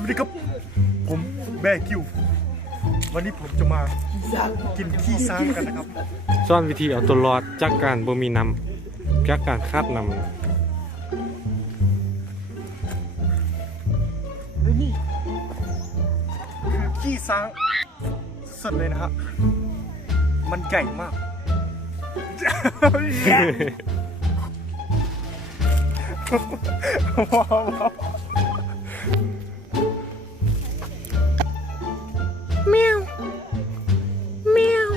สวัสดีครับผมแบกิววันนี้ผมจะมากินขี้ช้างกันนะครับซ่อนวิธีเอาตัวรอดจากการบ่มีน้ำจากการคาดน้ำนี่คือขี้ช้างสดเลยนะฮะมันใหญ่มากเมียวเมียว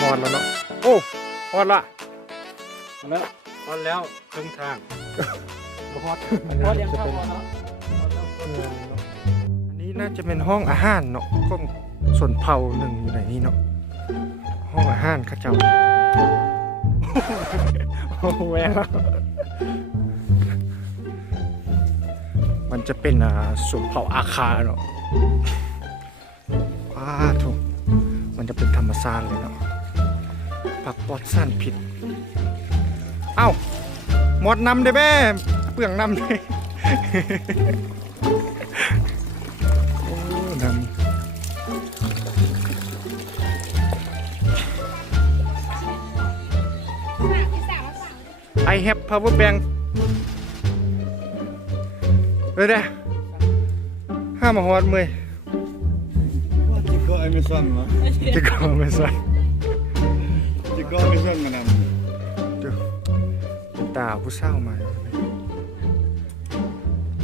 ฮอดแล้วเนาะโอ้ฮอดละแล้วพอแล้วครึ่งทางฮอดยังจะเป็นอันนี้น่าจะเป็นห้องอาหารเนาะห้องส่วนเผาหนึ่งอยู่ไหนนี่เนาะห้องอาหารข้าเจ้าโอ้แหวะมันจะเป็นส่วนเผาอาคาเนาะถูกมันจะเป็นธรรมชาติเลยเนาะผักปลอดสารพิษเอ้าหมดนำได้แม่เปลืองนำเลยโอ้นำไอแฮปพาวเวอร์แบงค์เลยเด้ห้ามาหอดมือจิโก้ไอเมซอนมั้งจิโก้ไม่ใช่จิโก้ไอเมซอนมานำเป็นตาผู้เศร้ามา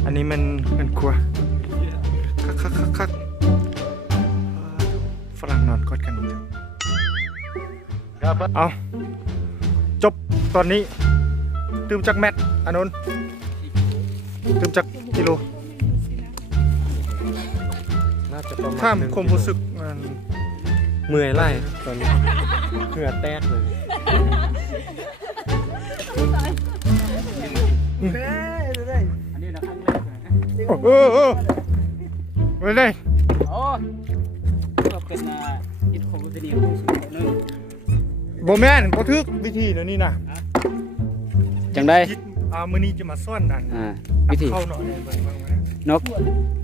อันนี้มันครัวคักฝรั่งนอนกอดกันอยู่เอาจบตอนนี้ตื่มจากแมตอานนท์ตื่มจากกิโลน่าจะประมาณถ้ามความรู้สึกเมื่อยไล่ตอนนี้เหงื่อแตกเลยอันนี้นะครั้งแรกเลยโอ้ไปเลยโอ้ก็เป็นอินโควิดนี่ของสุดนึงโบแมนบ่ทึกวิธีนะนี่นะจังได้มื้อนี้จะมาซ่อนนั่นวิธีเข้าหน่อยนก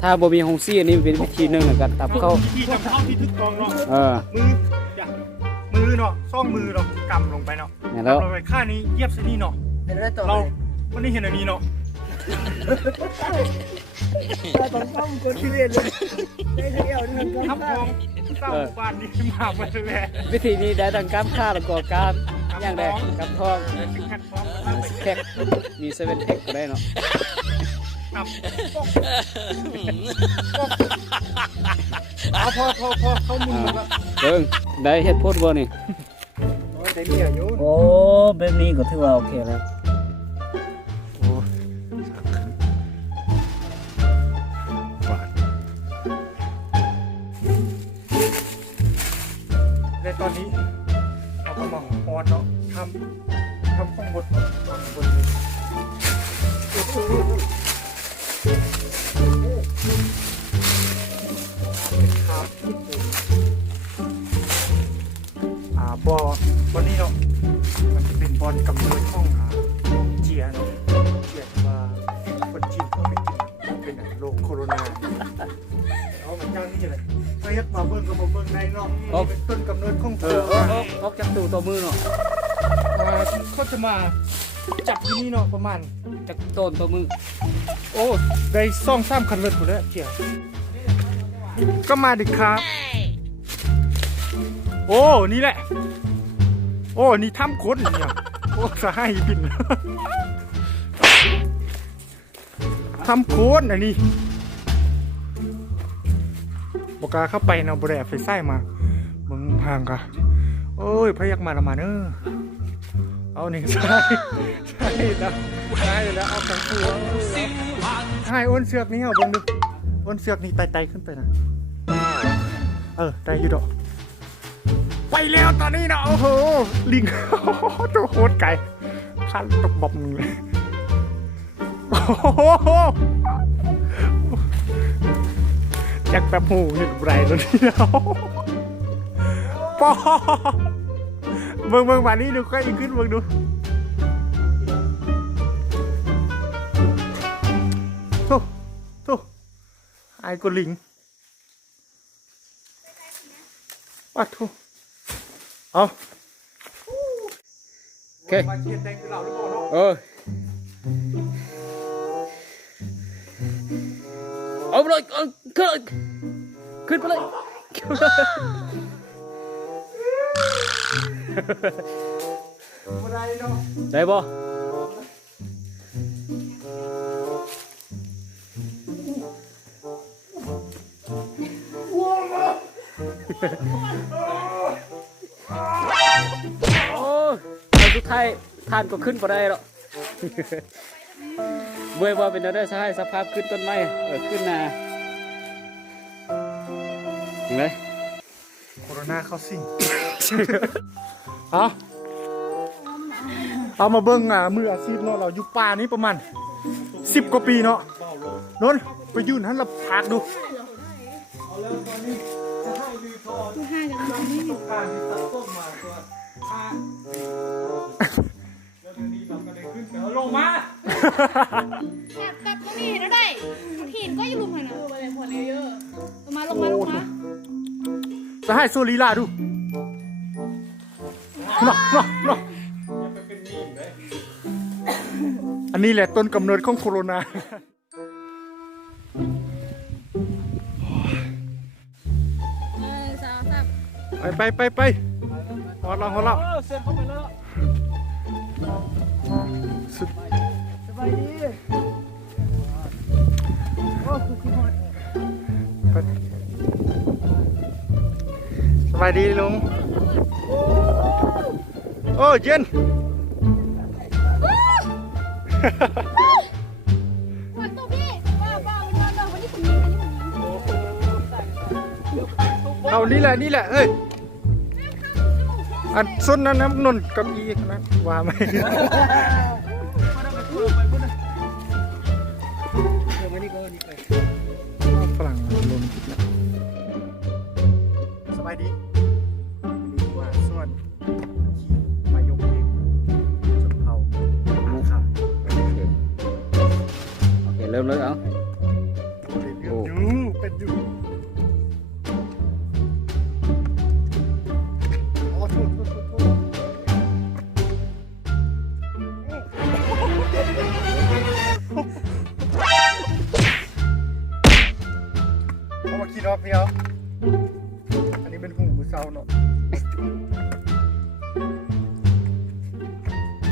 ถ้าบ่มีฮงซี่อันนี้เป็นวิธีนึงแล้วก็ตับเข้าวิธีตับเข้าที่ทึกกองเนาะมือเนาะซ่องมือเรากำลงไปเนาะแล้วเราไปค่านี้เยียบซะนี่เนาะเราวันนี้เห็นอันนี้เนาะต้องซ่อมคนที่เรียนเลยได้เดียวนี่มันก็ทำของเศร้าบ้านนี้มาไปเลย วิธีนี้ได้ทั้งการฆ่าและก่อการอย่างแรกกับทองแพ็คมี7แพ็คก็ได้เนาะพอเข้ามือแล้วได้เฮ็ดโพดบ่นี่ได้เมียอยู่โอ้แบบนี้ก็ถือว่าโอเคแล้วในตอนนี้เราก็มองฮอดเนาะทำข้างบนครับบอวันนี้เนาะมันจะเป็นบอลกำเนิดห้องเจียเนาะเจียว่าคนจีนเขาเป็นโรคโคโรนาเอามาจ้างนี่เลยก็ยักมาเบิ้งกับมาเบิ้งในเนาะเป็นต้นกำเนิดของออกจากตู้ตัวมือเนาะเขาจะมาจับที่นี่เนาะประมาณจากต้นตัวมือโอ้ได้2-3คันรถหมดแล้วเจียก็มาดิครับโอ้นี่แหละโอ้นี่ถ้ำคนเนี่ยโอ้สหายบินถ้ำโคนอันนี้บอกกาเข้าไปเนาะบริแอไฟไส้มามึงพังกะโอ้ยพยักมาละมาเนอะเอาหนึ่งใช่แล้วเอาแต่ตัวใช่อ้นเสือกนี่เอาบนดึกอ้นเสือกนี่ไต่ขึ้นไปนะได้อยู่ดอก ไปแล้วตอนนี้นะโอ้โหลิง ตัวโคตรไกลขั้นตกบอมเลยโอ้โหจากแบบหูเห็นไรตอนนี้เนาะปอเบิ่งมานี่ดูค่อยอีกขึ้นเบิ่งดูโธ่ไอ้กุลิงปัดโธ่เอา โอเคเอาไปเลยขึ้นไปเลยได้บ่โอ้ยสุดท้ายทานก็ขึ้นบ่ได้หรอกเบื่อว่าเป็นอะไรใช่สภาพขึ้นต้นไม้ขึ้นนาจริงไหม โคโรนาเข้าสิง เอามาเบิ้งมืออาชีพเนาะเราอยู่ป่านี้ประมาณ10 กว่าปีเนาะนนไปยืนหันละพากดูลงมากับก็มีแล้วได้หินก็อยู่ลุมหันนะไปเลยผลเยอะลงมาจะให้โซลีลาดูเนาะอันนี้แหละต้นกำเนิดของโคโรนาไปหอดเราเส้นเข้าไปแล้วสบายดีสบายดีลุงโอ้เย็นวันตัวพี่บ้าวันนี้คนนี้เอานี่แหละเอ้ยอันส้นนั้นน้ำนนกับอีนะว่าไหมฝรั่งลมคิดนะสบายดีว่าส่วนมายกเองจนเผาลูกค่ะ โอเคเริ่มเลยเอาเป็นอยู่เอามาขี้นอกพี่เอาอันนี้เป็นหูเศร้าเนาะ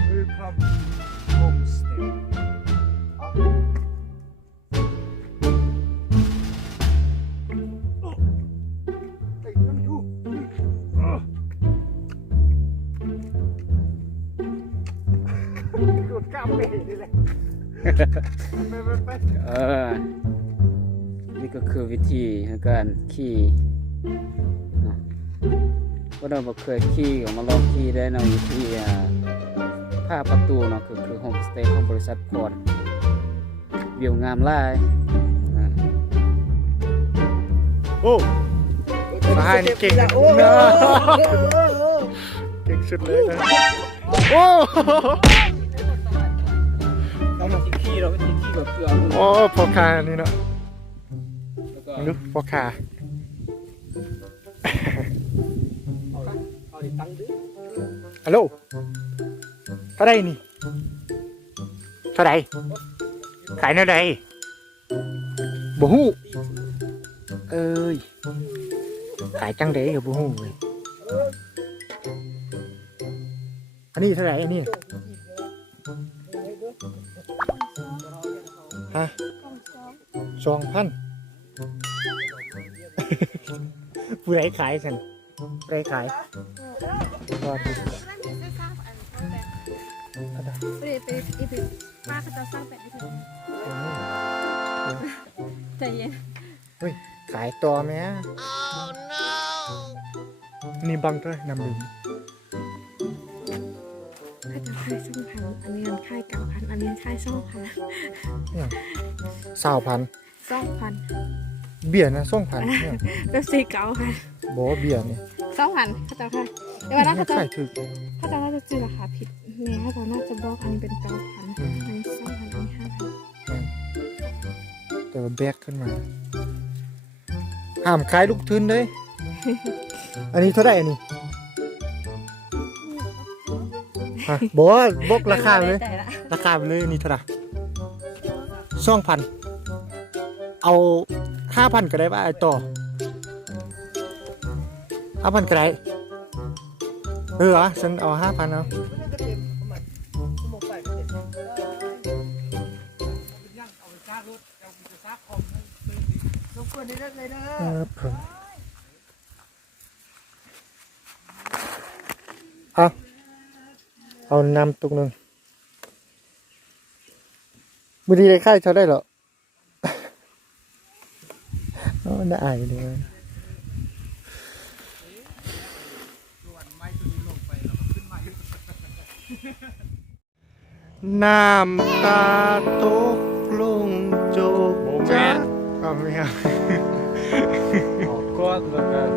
คือความโฮมสเตย์กล้ามเป๋นี่แหละไปนี่ก็คือวิธีในการขี่ก็เราเคยขี่ออกมาลองขี่ได้ในวิธีผ้าประตูเนาะคือโฮมสเตย์ของบริษัทพรวิวงามไล่โอ้สายนี่เก่งเก่งสุดเลยนะโอ้เราขี่เราเป็นขี่แบบเกลือโอ้พอคานี่เนาะนึกพอคาฮัลโหลเท่าไรนี่เท่าไรขายเท่าไรบูฮู้เอ้ยขายจังเด้กับบูฮู้เลยอันนี้เท่าไรอันนี้ฮะ2,000ผู้ใดขายฉันผู้ใดขายว่าดูป้าเขาจะสร้างแบบนี้ใจเย็นเฮ้ยขายตัวไหม นี่บังเท่าไหร่น้ำดื่ม ถ้าจะค่าย2,000อันนี้มันค่าย9,000อันนี้ค่าย2,000 เนี่ย20,000 2,000 เบียร์นะ2,000เนี่ย แบบ4เก่าค่ะ บ่เบียร์นี่ 2,000เขาจะค่ายแต่ว่าน่าจะ ขายถูก เขาจะน่าจะซื้อราคาผิดแม่เขาจะน่าจะบอกอันนี้เป็น9,000อันนี้2,000อันนี้5,000 แต่ว่าแบกขึ้นมาห้ามขายลูกทุนเลย อันนี้เท่าไหร่อันนี้ฮะบอกราคาเลย ราคาไปเลยอันนี้เท่าไหร่2,000เอา 5,000ก็ได้ป่ะไอ้ต่อ 5,000ก็ได้ฉันเอา 5,000เอาผมเอาน้ำตุกหนึ่งมือดีได้ค่ายเขาได้เหรอ น่าอายเลยน้ำตาตกลงโจก โมแม่น ไม่เอา ออกก้อนแล้วกัน